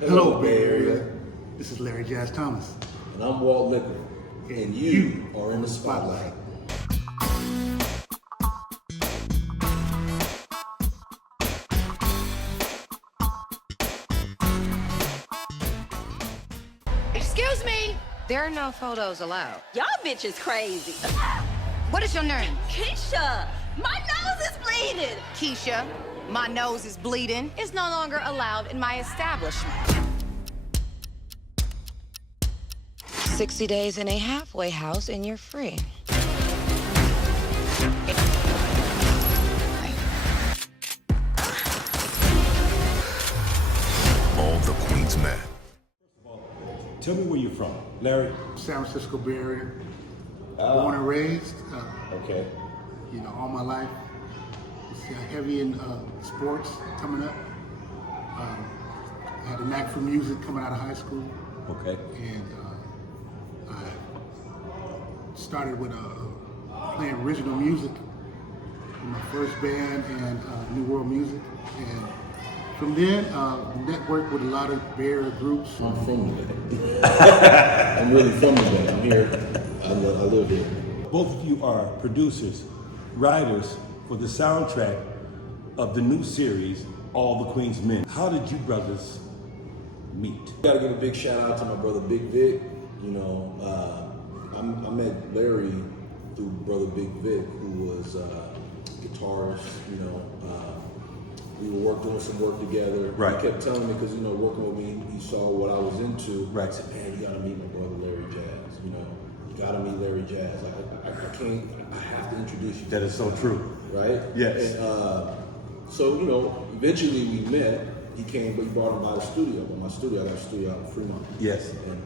Hello, Bay Area. This is Larry Jazz Thomas. And I'm Walt Liquor. And you are in the spotlight. Excuse me. There are no photos allowed. Y'all bitches crazy. What is your name? Keisha, my nose is bleeding. Keisha, my nose is bleeding, is no longer allowed in my establishment. 60 days in a halfway house and you're free. All the Queens men. Tell me where you're from, Larry. San Francisco Bay Area. Born and raised. Okay. You know, all my life. Heavy in sports coming up. I had a knack for music coming out of high school. Okay. And I started with playing original music in my first band and New World Music. And from then, networked with a lot of Bay Area groups. I'm from the Bay. I'm really from the Bay. I'm here. I live here. Both of you are producers, writers for the soundtrack of the new series, All the Queens Men. How did you brothers meet? Gotta give a big shout out to my brother Big Vic. You know, I met Larry through brother Big Vic, who was a guitarist. You know, we were doing some work together. Right. He kept telling me, because you know, working with me, he saw what I was into. Right. He said, "Man, you gotta meet my brother Larry Jazz. You know, you gotta meet Larry Jazz. I can't. I have to introduce you." That is so true. Right? Yes. And so, you know, eventually we met. He came, but he brought him by the studio. By my studio, I got a studio out in Fremont. Yes. And,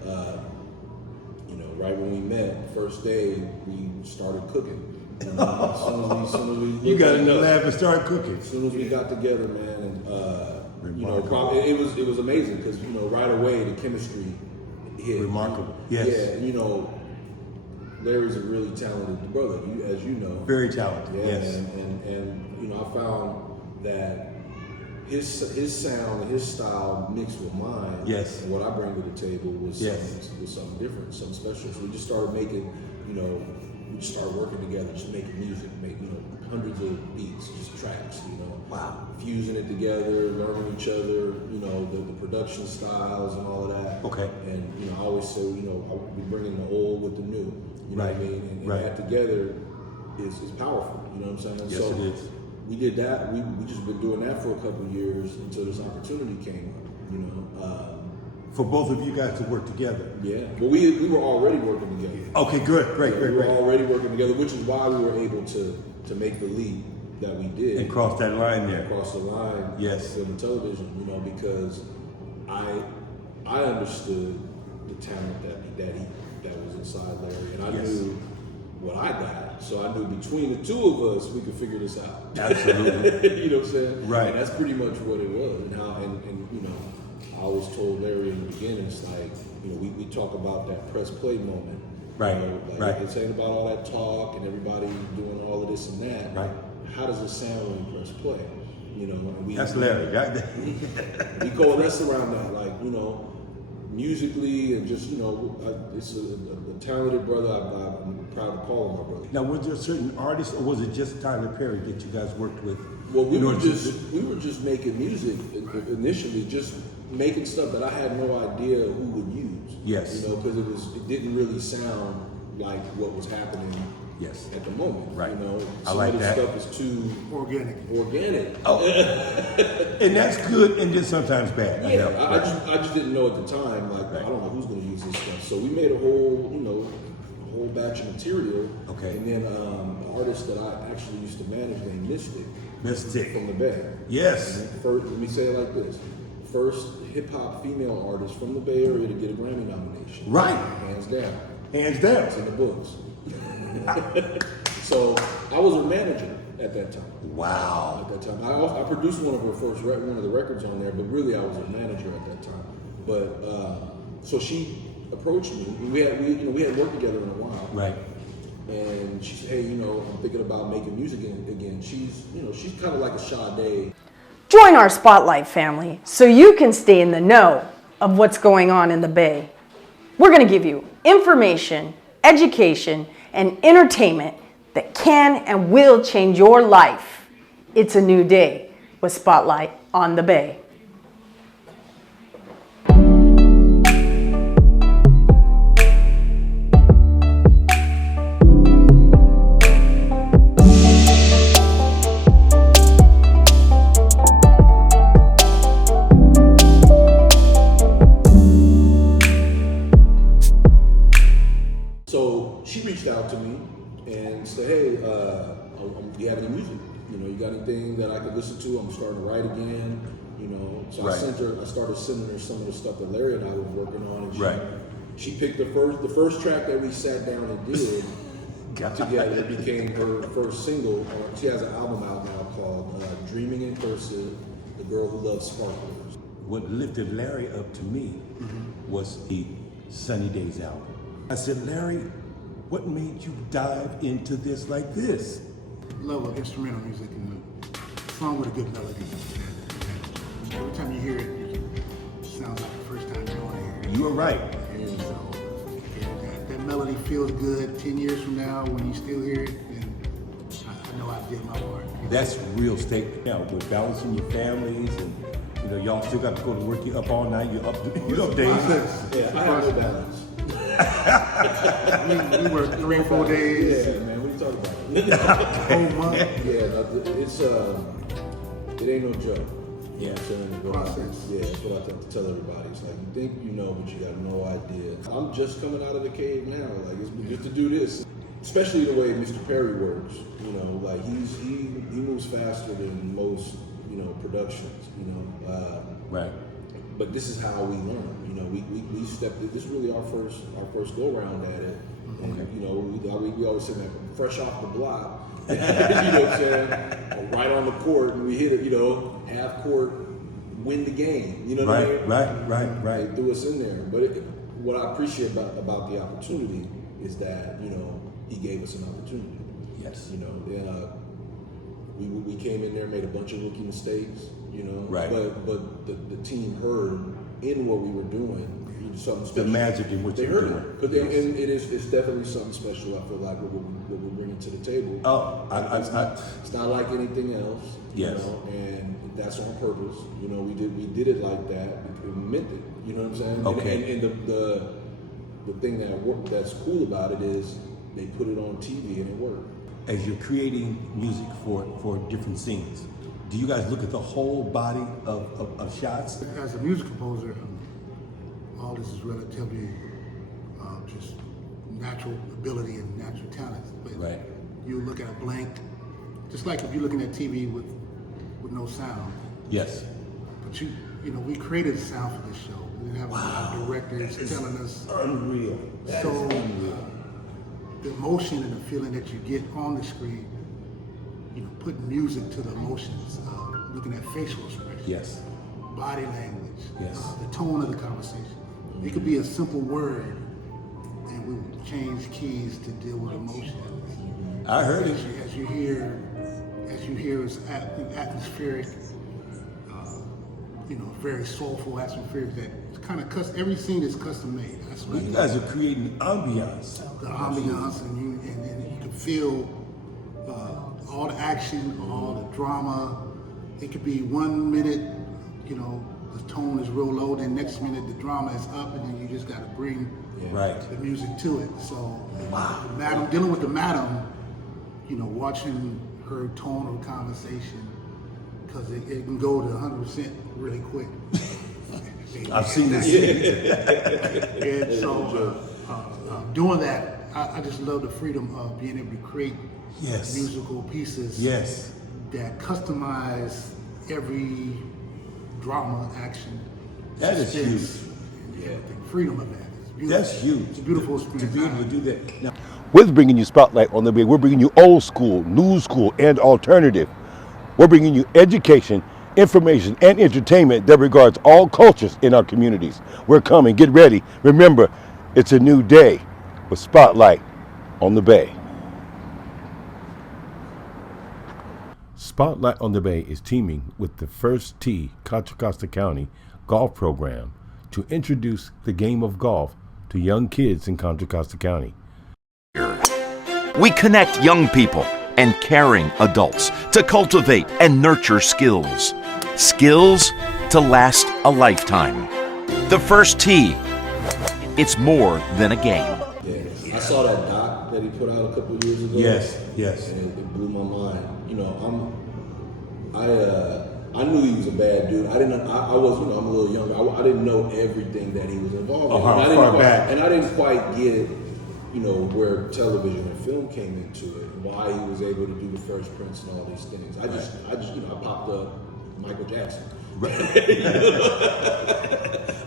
you know, right when we met, first day, we started cooking. And, as soon as we You got in the lab and started cooking. As soon as we got together, man, and, you know, Remarkable. it was amazing because, you know, right away the chemistry hit. Remarkable. Yes. Yeah, and, you know, Larry's a really talented brother, as you know. Very talented. Yeah, Yes. and you know, I found that his sound and his style mixed with mine. Yes. And what I bring to the table was Yes. something different, something special. So we just started making, you know, we just started working together, just making music, you know, hundreds of beats, just tracks, you know. Wow. Fusing it together, learning each other, you know, the production styles and all of that. Okay. And you know, I always say, you know, we bring in the old with the new. You know Right. what I mean? And Right. that together is powerful. You know what I'm saying? Yes, so it is. we did that. We just been doing that for a couple of years until this opportunity came up. You know. For both of you guys to work together. Yeah. But we were already working together. Okay, good. Great, Yeah, great, we were great. already working together, which is why we were able to make the leap that we did. And cross that line there. Across the line. Yes. Film and television. You know, because I understood the talent that was inside Larry, and I Yes. knew what I got. So I knew between the two of us, we could figure this out. Absolutely. You know what I'm saying? Right. And that's pretty much what it was. And you know, I always told Larry in the beginning, it's like, you know, we talk about that press play moment. Right, You know, like right. it's ain't about all that talk and everybody doing all of this and that. Right. How does it sound when you press play? You know, and That's Larry. we coalesce around that, like, you know, musically and just, you know, it's a talented brother. I'm proud to call him my brother. Now, was there a certain artist, or was it just Tyler Perry that you guys worked with? Well, we in were order to- just making music initially, just making stuff that I had no idea who would use. Yes. You know, because it didn't really sound like what was happening. Yes. At the moment. Right. You know, I some like of the that. stuff is too Organic. organic. Oh, and that's good, and just sometimes bad. Yeah, know. I just didn't know at the time, like, Right. I don't know who's going to use this stuff. So we made a whole, you know, a whole batch of material. Okay. And then an artist that I actually used to manage named Mystic Mystic. from the Bay. Yes. First, let me say it like this. First hip hop female artist from the Bay Area to get a Grammy nomination. Right. Hands down. Hands down. It's in the books. So I was her manager at that time. Wow. At that time, I produced one of the records on there, but really I was a manager at that time. But so she approached me. We had worked together in a while. Right. And she said, "Hey, you know, I'm thinking about making music again." She's kind of like a Sade. Join our Spotlight family so you can stay in the know of what's going on in the Bay. We're going to give you information, education, and entertainment that can and will change your life. It's a new day with Spotlight on the Bay. So she reached out to me and said, "Hey, do you have any music? You know, you got anything that I could listen to? I'm starting to write again. You know." So Right. I started sending her some of the stuff that Larry and I were working on, and Right. she picked the first track that we sat down and did together. It became her first single. She has an album out now called "Dreaming in Cursive: The Girl Who Loves Sparklers." What lifted Larry up to me was the Sunny Days album. I said, Larry, what made you dive into this like this? Love of instrumental music and a song with a good melody. Every time you hear it, it sounds like the first time you want to hear it. You were right. And so that melody feels good 10 years from now when you still hear it, and I know I did my part. That's real statement. Now, with balancing your families and y'all still got to go to work. You up all night. You up days. Yeah, I have no balance. We work 3 or 4 days. Yeah, man, what are you talking about? Whole month. It ain't no joke. Yeah. You know what I'm saying? Process. Yeah, that's what I tell everybody. It's like, you think you know, but you got no idea. I'm just coming out of the cave now. Like, it's just to do this. Especially the way Mr. Perry works. You know, like he moves faster than most, productions, Right. But this is how we learn. We stepped. This is really our first go around at it. And, we always say that fresh off the block. You know what I'm saying? Right on the court, and we hit it. Half court, win the game. You know what I mean? Right. They threw us in there. But what I appreciate about the opportunity is that he gave us an opportunity. Yes. We came in there, made a bunch of rookie mistakes. Right. But the team heard in what we were doing something special. The magic in what they you were heard doing. it. But and it's definitely something special. I feel like what we're bringing to the table. Oh, it's not like anything else. Yes. And that's on purpose. We did it like that. We meant it. You know what I'm saying? Okay. And the thing that's cool about it is they put it on TV and it worked. As you're creating music for different scenes, do you guys look at the whole body of shots? As a music composer, all this is relatively just natural ability and natural talent. But Right. you look at a blank, just like if you're looking at TV with no sound. Yes. But we created a sound for this show. We didn't have a lot of directors telling us. Unreal. That So is unreal. the emotion and the feeling that you get on the screen, putting music to the emotions, looking at facial expressions, Yes. body language, Yes. the tone of the conversation. It could be a simple word, and we would change keys to deal with emotions. I heard it. As you hear, it's atmospheric, very soulful atmospheric that kind of every scene is custom made. That's what You guys are creating ambiance. the ambiance, and you can feel all the action, all the drama. It could be 1 minute, the tone is real low, then next minute the drama is up, and then you just got to bring Right. the music to it. So, madam, dealing with the madam, watching her tone of conversation, because it can go to 100% really quick. I've seen this. And so, doing that, I just love the freedom of being able to create Yes. musical pieces Yes. that customize every drama, action. That is suspense, huge. and everything. Freedom of that. It's beautiful. That's huge. It's a beautiful to experience. be able to do that. Now, We're bringing you Spotlight on the Bay. We're bringing you old school, new school, and alternative. We're bringing you education, information, and entertainment that regards all cultures in our communities. We're coming. Get ready. Remember, it's a new day with Spotlight on the Bay. Spotlight on the Bay is teaming with the First Tee Contra Costa County Golf Program to introduce the game of golf to young kids in Contra Costa County. We connect young people and caring adults to cultivate and nurture skills. Skills to last a lifetime. The First Tee. It's more than a game. Yeah, I saw that doc that he put out a couple of years ago. Yes. And it blew my mind. You know, I knew he was a bad dude. I was, you know, I'm a little younger. I didn't know everything that he was involved in. How far back? And I didn't quite get, you know, where television and film came into it, and why he was able to do the Fresh Prince and all these things. I just, you know, I popped up Michael Jackson.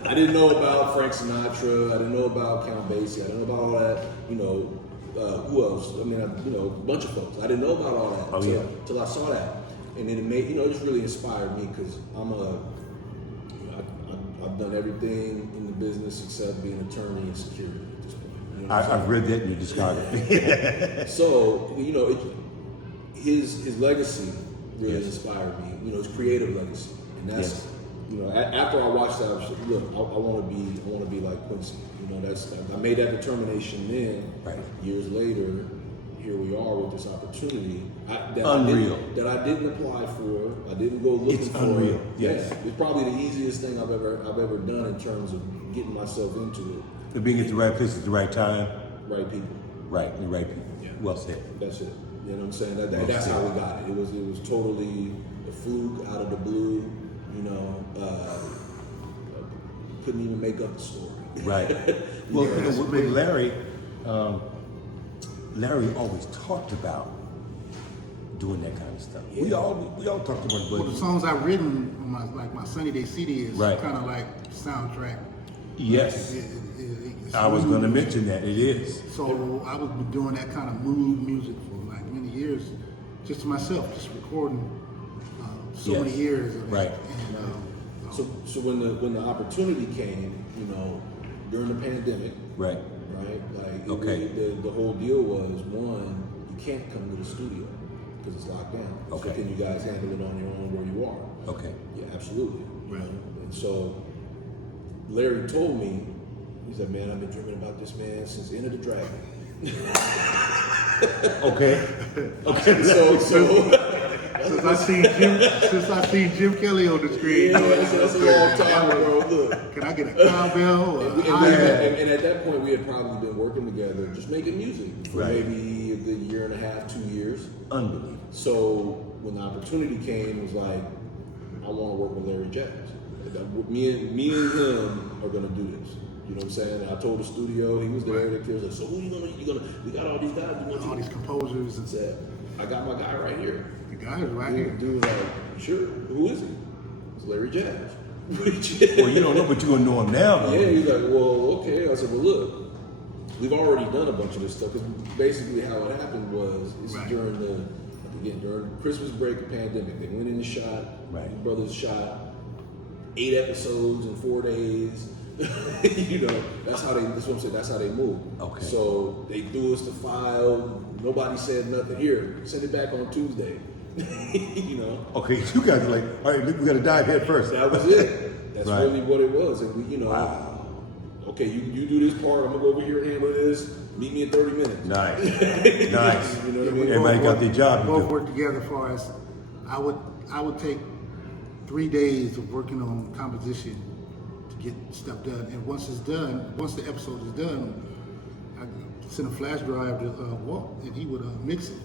I didn't know about Frank Sinatra. I didn't know about Count Basie. I didn't know about all that. You know, who else? I mean, you know, a bunch of folks. I didn't know about all that till I saw that, and then it made, you know, it just really inspired me because I've done everything in the business except being an attorney and security at this point. You know I've read that in your discography. So, you know, his legacy really inspired me. You know, his creative legacy, and that's you know, after I watched that, I was like, look, I want to be like Quincy. You know, I made that determination then. Right. Years later, here we are with this opportunity that Unreal. I didn't apply for. I didn't go looking It's for. unreal. Yes. Yeah, it's probably the easiest thing I've ever done in terms of getting myself into it. Being at the right place at the right time. Right people. Right, the right people. Yeah. Well said. That's it. You know what I'm saying? That's how we got it. It was totally a fluke out of the blue. You know, couldn't even make up the story. Right. Well, you know, with Larry, Larry always talked about doing that kind of stuff. Yeah. We all talked about it. Well, the songs I've written on my Sunny Day CD is Right. kind of like soundtrack. Yes. It's I was mood going to music. mention that. It is. So I was doing that kind of mood music for like many years, just to myself, just recording many years of it. Right. And, So when the opportunity came, you know, during the pandemic, Right. like Okay. the whole deal was, one, you can't come to the studio because it's locked down. Okay. So can you guys handle it on your own where you are? Okay. Yeah, absolutely. Right. And so Larry told me, he said, "Man, I've been dreaming about this man since Enter the Dragon." Okay. So since I seen Jim Kelly on the screen, yeah, that's a long time ago. Look. Can I get a cowbell? And at that point, we had probably been working together, just making music for Right. maybe a good year and a half, 2 years. Unbelievable. So when the opportunity came, it was like, I want to work with Larry Jazz. Me and him are gonna do this. You know what I'm saying? And I told the studio, he was there. They was like, so who you gonna? We got all these guys. All these composers and said, I got my guy right here. the guys right here. Dude was like, sure. Who is he? It's Larry Jazz. Well, you don't know, but you're going to know him now, though. Yeah, he's like, well, okay. I said, well, look, we've already done a bunch of this stuff. Because basically how it happened was, this is during during Christmas break of pandemic. They went in and shot, Right. his brothers shot 8 episodes in 4 days. You know, that's what I'm saying, that's how they move. Okay. So they threw us the file, nobody said nothing. Here, send it back on Tuesday. You know? Okay, you guys are like, all right, we got to dive head first. That was it. That's Right. really what it was. And we, you know, Wow. okay, you do this part, I'm gonna go over here and handle this. Meet me in 30 minutes. Nice. Nice. You know what I mean? Everybody got their job to Both do. work together as far as I would take 3 days of working on composition to get stuff done. And once it's done, once the episode is done, I send a flash drive to Walt, and he would mix it.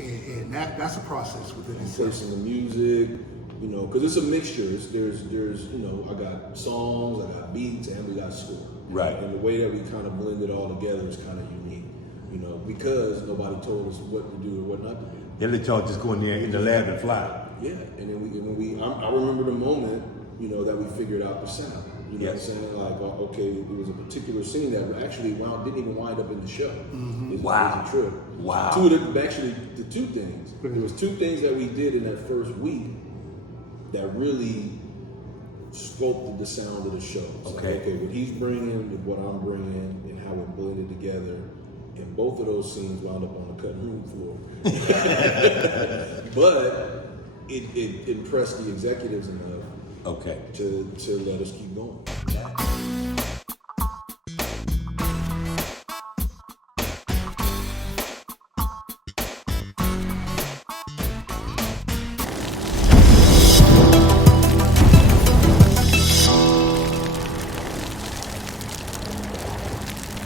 And that's a process within itself. Placing the music, you know, because it's a mixture. There's you know, I got songs, I got beats, and we got score. Right. And the way that we kind of blend it all together is kind of unique, you know, because nobody told us what to do and what not to do. They let y'all just go in there in the lab and fly. Yeah, and then I remember the moment, you know, that we figured out the sound. You know Yes. what I'm saying? Like, okay, there was a particular scene that actually didn't even wind up in the show. It Wow. was a trip. Wow. The two things. There was 2 things that we did in that first week that really sculpted the sound of the show. It's like, Okay. what he's bringing with what I'm bringing and how it blended together. And both of those scenes wound up on the cutting room floor. But it impressed the executives enough Okay. to let us keep going.